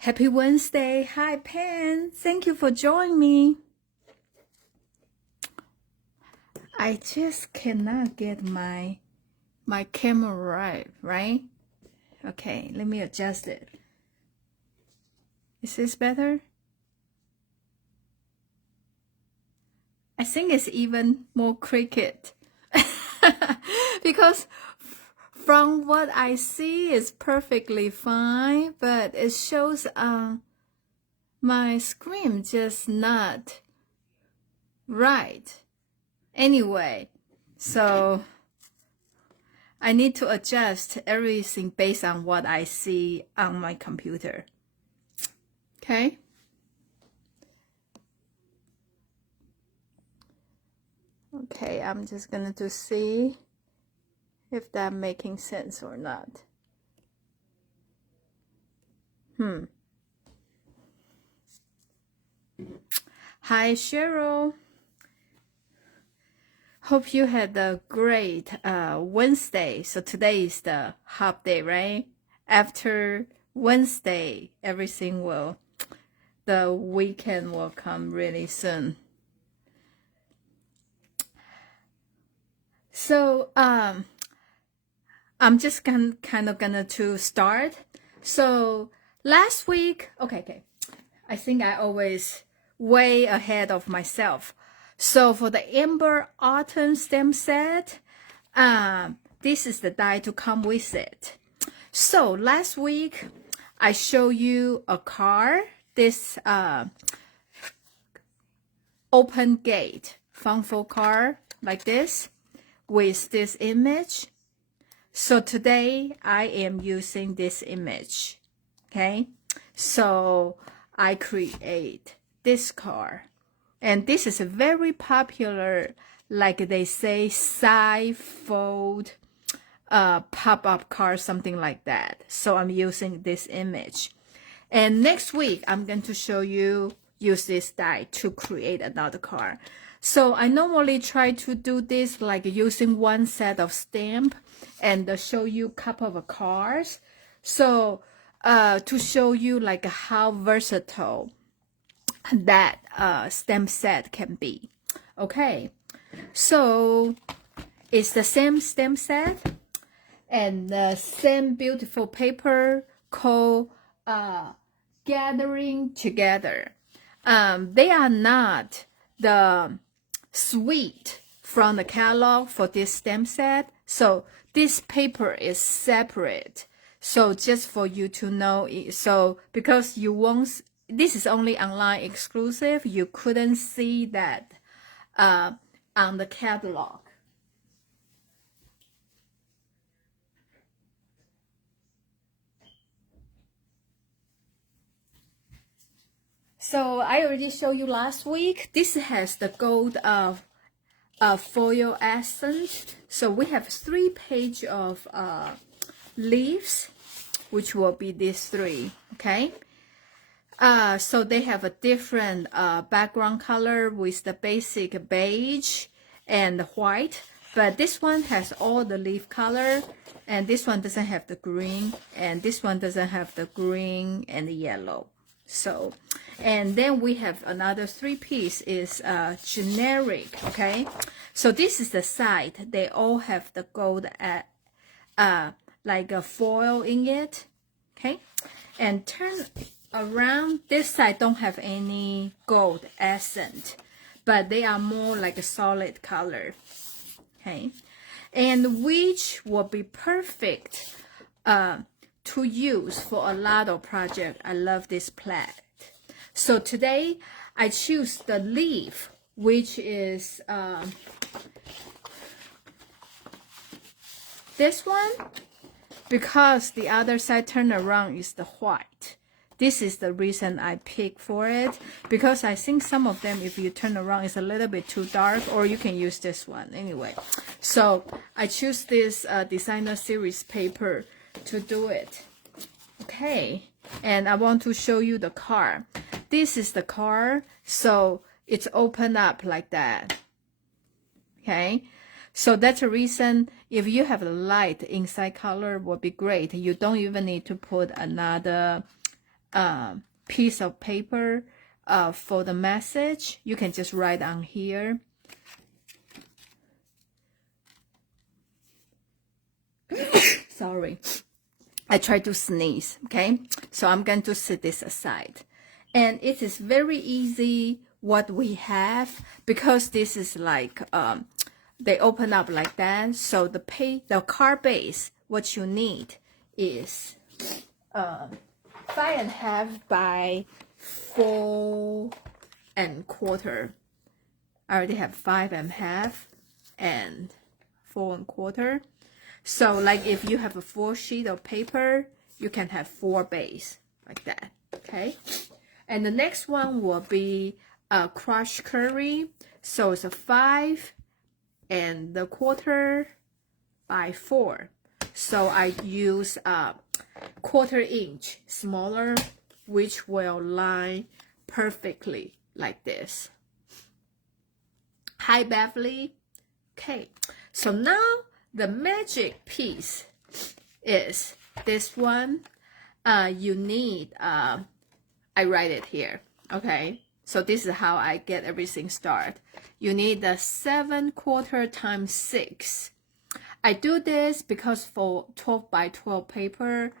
Happy Wednesday. Hi, Pen. Thank you for joining me. I just cannot get my camera right? Okay, let me adjust it. Is this better? I think it's even more cricket. Because from what I see, it's perfectly fine, but it shows my screen just not right. Anyway, so I need to adjust everything based on what I see on my computer. Okay? Okay, I'm just gonna see if that's making sense or not. Hi, Cheryl. Hope you had a great Wednesday. So today is the hub day, right? After Wednesday, the weekend will come really soon. So I'm just kind of gonna to start. So last week, okay. I think I always way ahead of myself. So for the Amber Autumn stamp set, this is the die to come with it. So last week, I showed you a card, this open gate funfold card like this with this image. So today I am using this image. Okay, so I create this card, and this is a very popular, like they say, side fold pop-up card, something like that. So I'm using this image, and next week I'm going to show you use this die to create another card. So I normally try to do this like using one set of stamp and show you a couple of cards. So to show you like how versatile that stamp set can be. Okay, so it's the same stamp set and the same beautiful paper called Gathering Together. They are not the suite from the catalog for this stamp set, so this paper is separate. So just for you to know, so because you won't, this is only online exclusive, you couldn't see that on the catalog. So I already showed you last week. This has the gold foil essence. So we have 3 pages of leaves, which will be these 3. Okay. So they have a different background color with the basic beige and white, but this one has all the leaf color, and this one doesn't have the green, and this one doesn't have the green and the yellow. So, and then we have another 3 piece is generic. Okay, so this is the side. They all have the gold like a foil in it. Okay, and turn around, this side don't have any gold accent, but they are more like a solid color. Okay, and which will be perfect to use for a lot of projects. I love this plaid. So today I choose the leaf, which is this one, because the other side turn around is the white. This is the reason I pick for it, because I think some of them, if you turn around, it's a little bit too dark, or you can use this one anyway. So I choose this designer series paper to do it. Okay, and I want to show you the card. This is the card, so it's open up like that. Okay, so that's the reason if you have the light inside color would be great. You don't even need to put another piece of paper for the message, you can just write on here. Sorry, I tried to sneeze, okay? So I'm going to set this aside. And it is very easy what we have, because this is like, they open up like that. So the card base, what you need is 5.5 by 4.25. I already have 5.5 and 4.25. So like if you have a 4 sheet of paper, you can have 4 base like that, okay? And the next one will be a crushed curry. So it's a 5.25 by 4. So I use a 1/4 inch smaller, which will line perfectly like this. Hi Beverly. Okay, so now the magic piece is this one. You need, I write it here, okay? So this is how I get everything started. You need the 7/4 times 6. I do this because for 12 by 12 paper,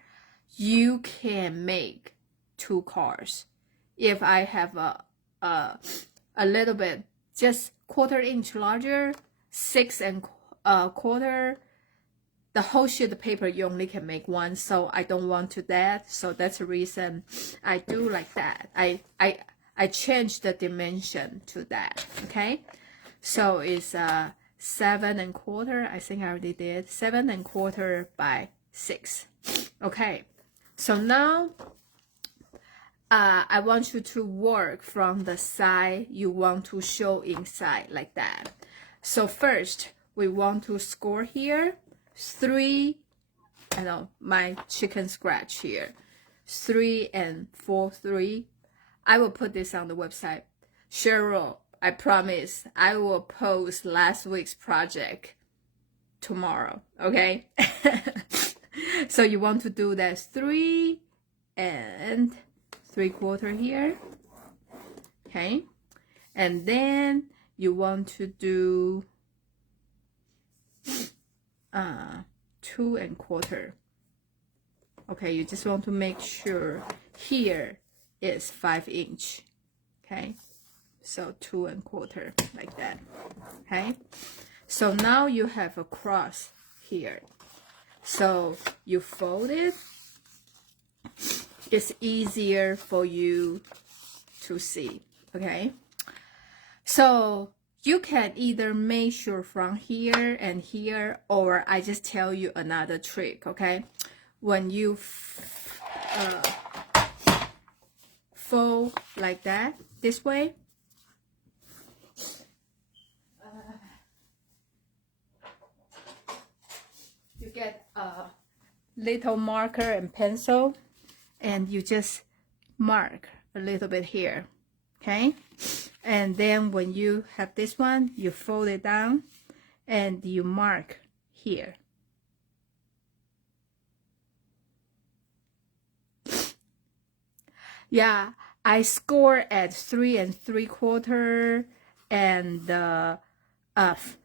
you can make 2 cards. If I have a little bit, just 1/4 inch larger, 6.25, the whole sheet of paper you only can make 1. So I don't want to that. So that's the reason I do like that. I change the dimension to that. Okay, so it's 7.25. I think I already did 7.25 by 6. Okay, so now I want you to work from the side you want to show inside like that. So first we want to score here 3. I know my chicken scratch here, 3 and 4 3. I will put this on the website. Cheryl, I promise I will post last week's project tomorrow, okay? So you want to do that 3 and 3/4 here, okay? And then you want to do 2.25. Okay, you just want to make sure here is 5 inch, okay? So 2.25 like that, okay? So now you have a cross here. So you fold it. It's easier for you to see, okay? So you can either measure from here and here, or I just tell you another trick, okay? When you fold like that, this way, you get a little marker and pencil, and you just mark a little bit here, okay? And then when you have this one, you fold it down and you mark here. Yeah, I score at 3 3/4, and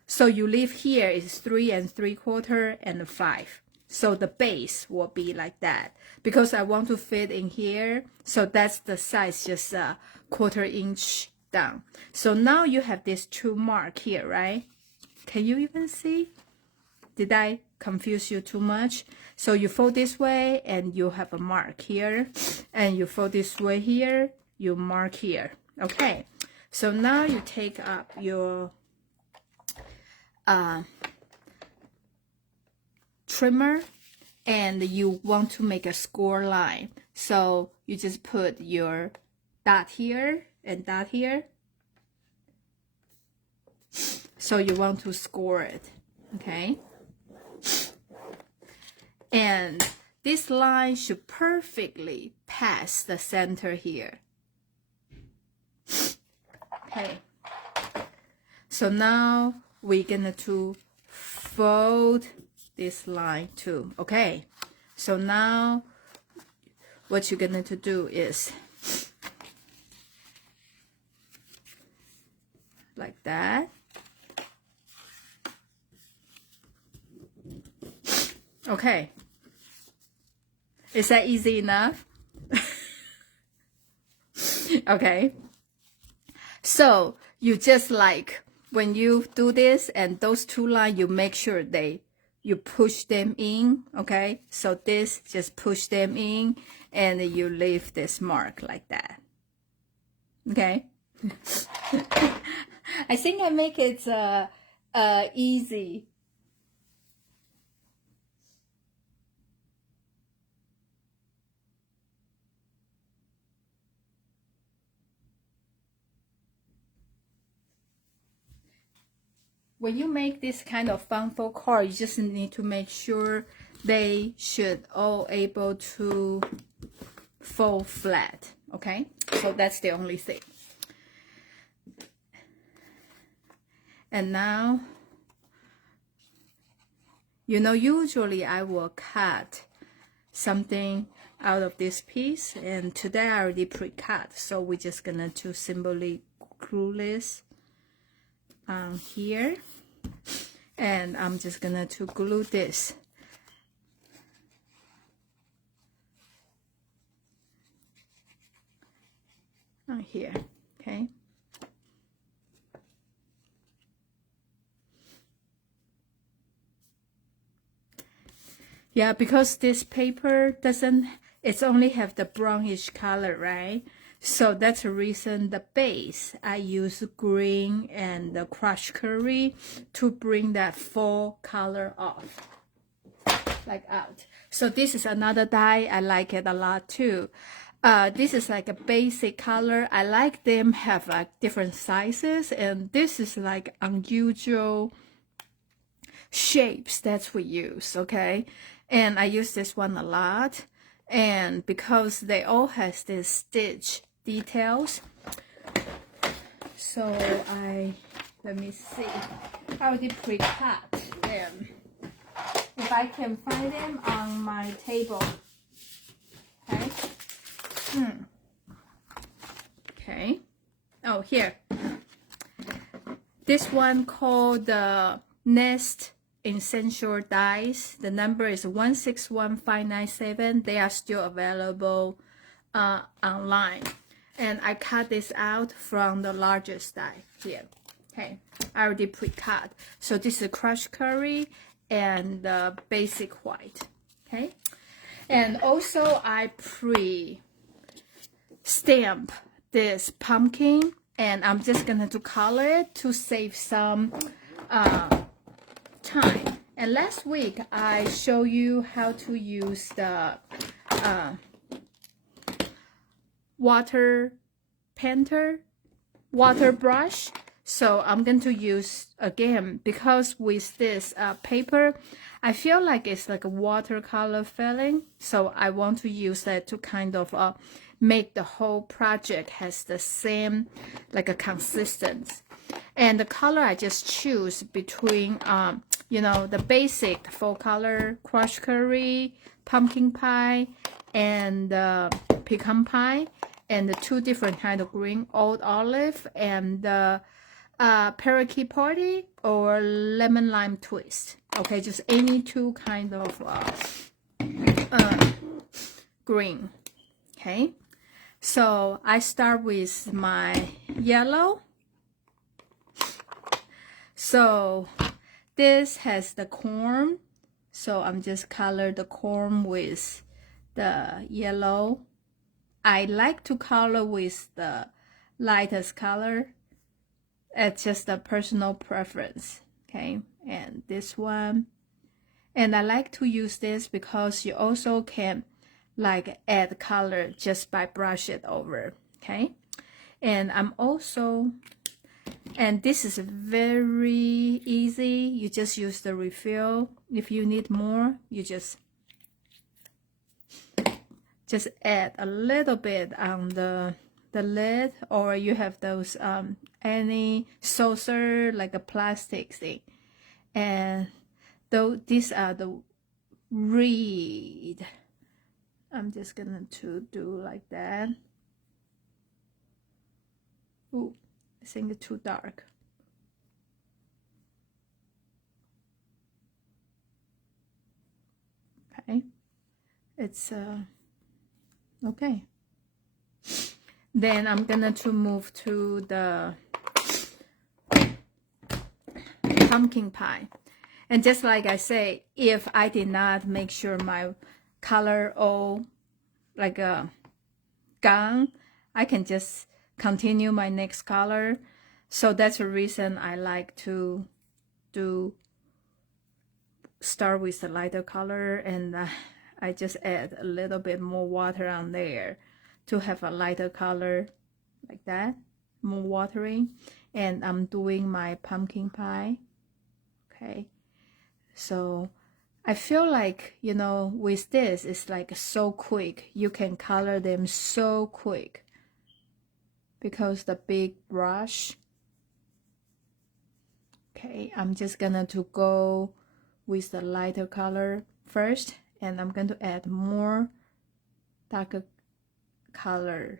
so you leave here is 3 3/4 and 5. So the base will be like that, because I want to fit in here. So that's the size, just a 1/4 inch down. So now you have this 2 mark here, right? Can you even see? Did I confuse you too much? So you fold this way and you have a mark here, and you fold this way here, you mark here. Okay, so now you take up your trimmer, and you want to make a score line. So you just put your dot here and dot here. So you want to score it, okay? And this line should perfectly pass the center here. Okay. So now we're gonna to fold this line too, okay? So now what you're going to do is like that. Okay. Is that easy enough? Okay. So you just like when you do this and those two lines, you make sure you push them in. Okay. So this, just push them in and you leave this mark like that. Okay. I think I make it easy. When you make this kind of fun folk card, you just need to make sure they should all able to fold flat. Okay, so that's the only thing. And now, you know, usually I will cut something out of this piece, and today I already pre-cut, so we're just gonna to simply glue this on here, and I'm just gonna to glue this on here. Okay. Yeah, because this paper doesn't, it's only have the brownish color, right? So that's the reason the base, I use green and the crushed curry to bring that fall color off, like out. So this is another dye, I like it a lot too. This is like a basic color. I like them have like different sizes, and this is like unusual shapes that we use, okay? And I use this one a lot, and because they all has this stitch details, so let me see, I already pre-cut them. If I can find them on my table, okay? Okay. Oh, here. This one called the Nest Essential Dies. The number is 161597. They are still available online. And I cut this out from the largest die here. Okay, I already pre-cut. So this is crushed curry and the basic white. Okay, and also I pre-stamp this pumpkin, and I'm just gonna to color it to save some time. And last week I show you how to use the water brush. So I'm going to use again, because with this paper, I feel like it's like a watercolor feeling. So I want to use that to kind of make the whole project has the same, like a consistency. And the color I just choose between, you know, the basic full color, crushed curry, pumpkin pie, and pecan pie, and the two different kind of green, old olive, and the parakeet party or lemon lime twist. Okay, just any two kind of green. Okay, so I start with my yellow. So this has the corn, so I'm just color the corn with the yellow. I like to color with the lightest color. It's just a personal preference. Okay, and this one, and I like to use this because you also can like add color just by brush it over. Okay, and I'm also, and this is very easy, you just use the refill. If you need more, you just add a little bit on the lid, or you have those any saucer like a plastic thing, and though these are the reed I'm just gonna to do like that. Ooh, I think it's too dark. Okay, it's okay. Then I'm gonna to move to the pumpkin pie. And just like I say, if I did not make sure my color all like gone, I can just continue my next color. So that's the reason I like to start with the lighter color, and I just add a little bit more water on there to have a lighter color like that, more watering. And I'm doing my pumpkin pie. Okay, so I feel like, you know, with this, it's like so quick. You can color them so quick because the big brush. Okay, I'm just gonna to go with the lighter color first, and I'm going to add more darker color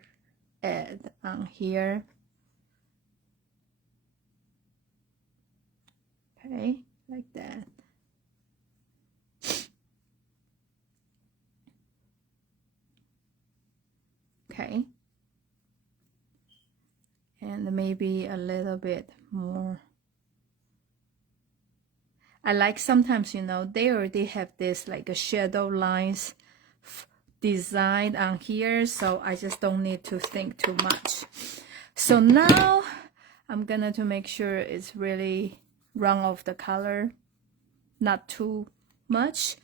add on here. Okay, like that. Okay, and maybe a little bit more. I like sometimes, you know, they already have this like a shadow lines designed on here, so I just don't need to think too much. So now I'm gonna to make sure it's really run off the color, not too much.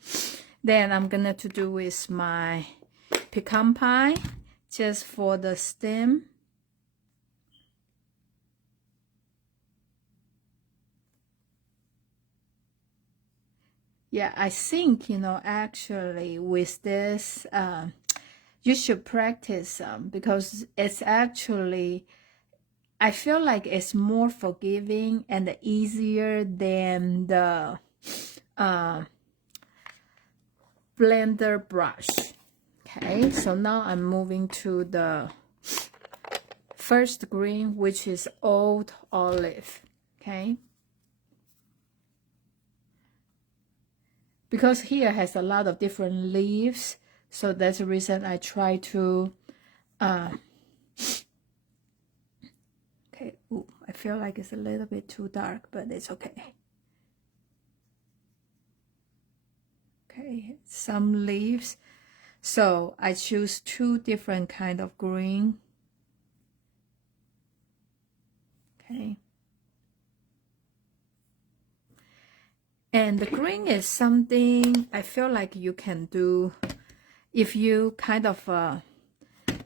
Then I'm gonna to do with my pecan pie just for the stem. Yeah, I think, you know, actually with this, you should practice because it's actually, I feel like it's more forgiving and easier than the blender brush. Okay, so now I'm moving to the first green, which is old olive. Okay, because here has a lot of different leaves, so that's the reason I try to okay, ooh, I feel like it's a little bit too dark, but it's okay. Okay, some leaves, so I choose two different kind of green. Okay, and the green is something I feel like you can do if you kind of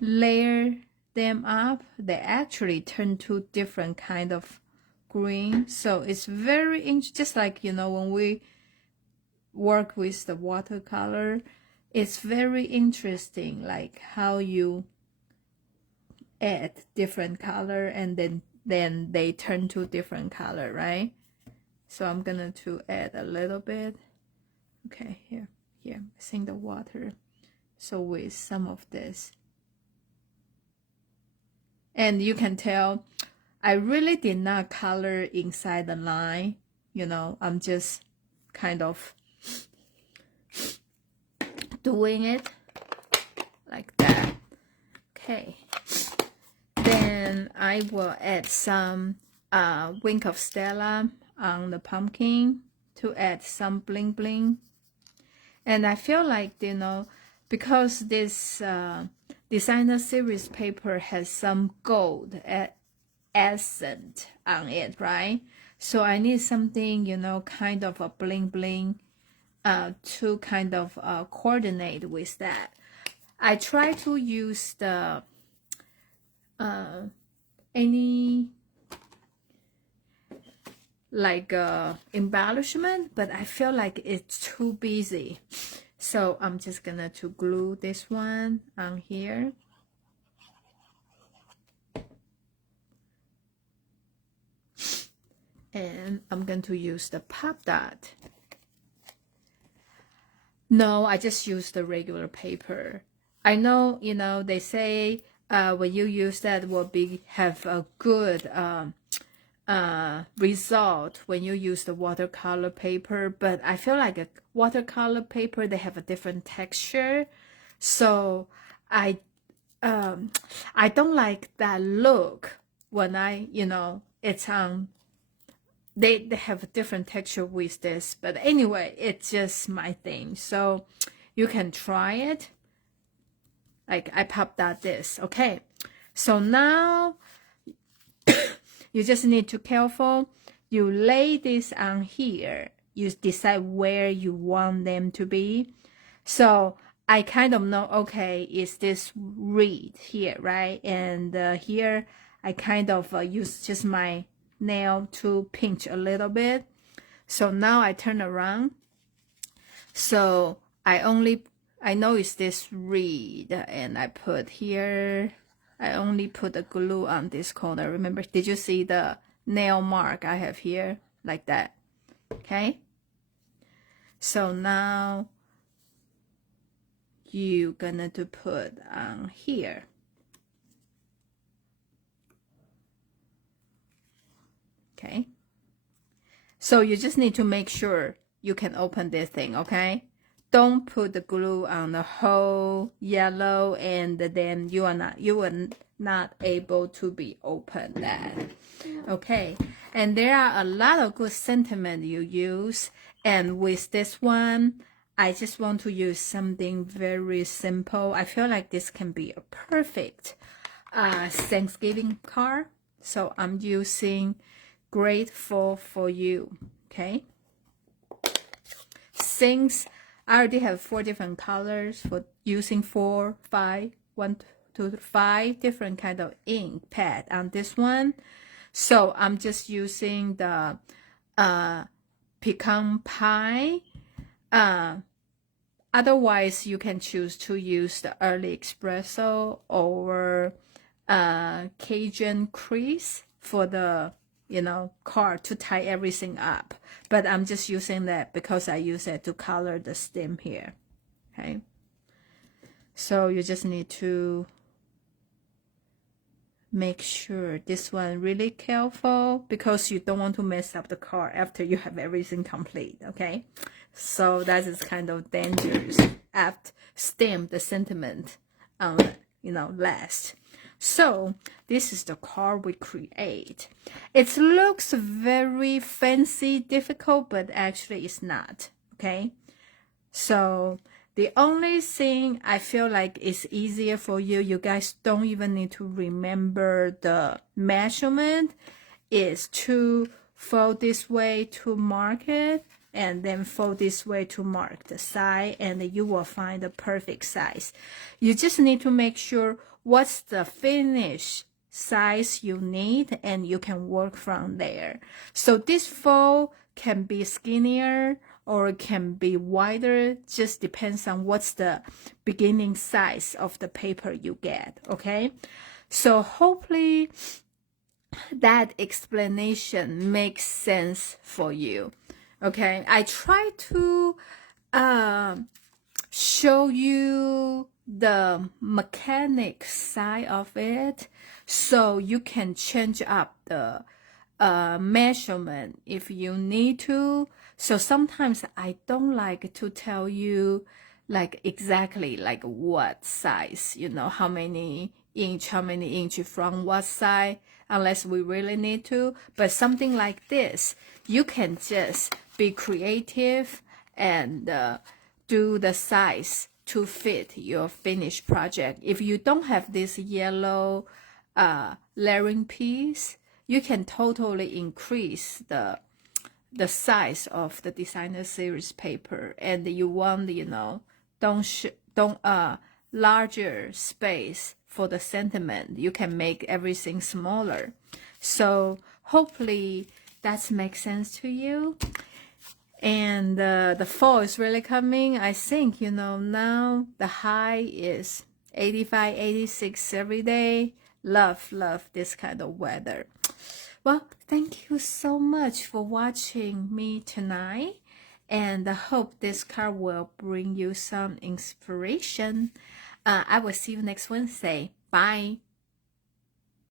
layer them up. They actually turn to different kind of green, so it's very just like, you know, when we work with the watercolor, it's very interesting like how you add different color and then they turn to different color, right? So I'm gonna to add a little bit. Okay, here I think the water. So with some of this, and you can tell I really did not color inside the line, you know, I'm just kind of doing it like that. Okay, then I will add some wink of Stella on the pumpkin to add some bling bling. And I feel like, you know, because this designer series paper has some gold accent on it, right? So I need something, you know, kind of a bling bling to kind of coordinate with that. I try to use the any like embellishment, but I feel like it's too busy, so I'm just gonna to glue this one on here. And I'm going to use the pop dot. No, I just use the regular paper. I know, you know, they say when you use that will have a good result when you use the watercolor paper, but I feel like a watercolor paper, they have a different texture. So I I don't like that look when I, you know, it's on they have a different texture with this, but anyway, it's just my thing. So you can try it. Like I popped out this. Okay. So now you just need to careful. You lay this on here. You decide where you want them to be. So I kind of know, okay, is this reed here, right? And here I kind of use just my nail to pinch a little bit. So now I turn around. So I know it's this reed, and I put here, I only put the glue on this corner. Remember, did you see the nail mark I have here? Like that. Okay. So now you're gonna to put on here. Okay. So you just need to make sure you can open this thing, okay? Don't put the glue on the whole yellow and then you are not able to be open that. Okay. And there are a lot of good sentiment you use, and with this one I just want to use something very simple. I feel like this can be a perfect Thanksgiving card. So I'm using Grateful for You. Okay. Since I already have 4 different colors for using 1, 2, 5 different kind of ink pad on this one. So I'm just using the pecan pie. Otherwise, you can choose to use the early espresso or Cajun crease for the, you know, card to tie everything up. But I'm just using that because I use it to color the stem here. Okay. So you just need to make sure this one really careful because you don't want to mess up the card after you have everything complete. Okay. So that is kind of dangerous after stem the sentiment you know, last. So this is the card we create. It looks very fancy, difficult, but actually it's not. Okay. So the only thing I feel like is easier for you, you guys don't even need to remember the measurement, is to fold this way to mark it, and then fold this way to mark the side, and you will find the perfect size. You just need to make sure what's the finish size you need, and you can work from there. So this fold can be skinnier or it can be wider, just depends on what's the beginning size of the paper you get. Okay, so hopefully that explanation makes sense for you. Okay, I try to show you the mechanic side of it so you can change up the measurement if you need to. So sometimes I don't like to tell you like exactly like what size, you know, how many inch from what side, unless we really need to. But something like this, you can just be creative and do the size to fit your finished project. If you don't have this yellow layering piece, you can totally increase the size of the designer series paper, and you want, you know, don't larger space for the sentiment. You can make everything smaller. So hopefully that makes sense to you. And the fall is really coming. I think, you know, now the high is 85, 86 every day. Love this kind of weather. Well, thank you so much for watching me tonight, and I hope this card will bring you some inspiration. I will see you next Wednesday. Bye.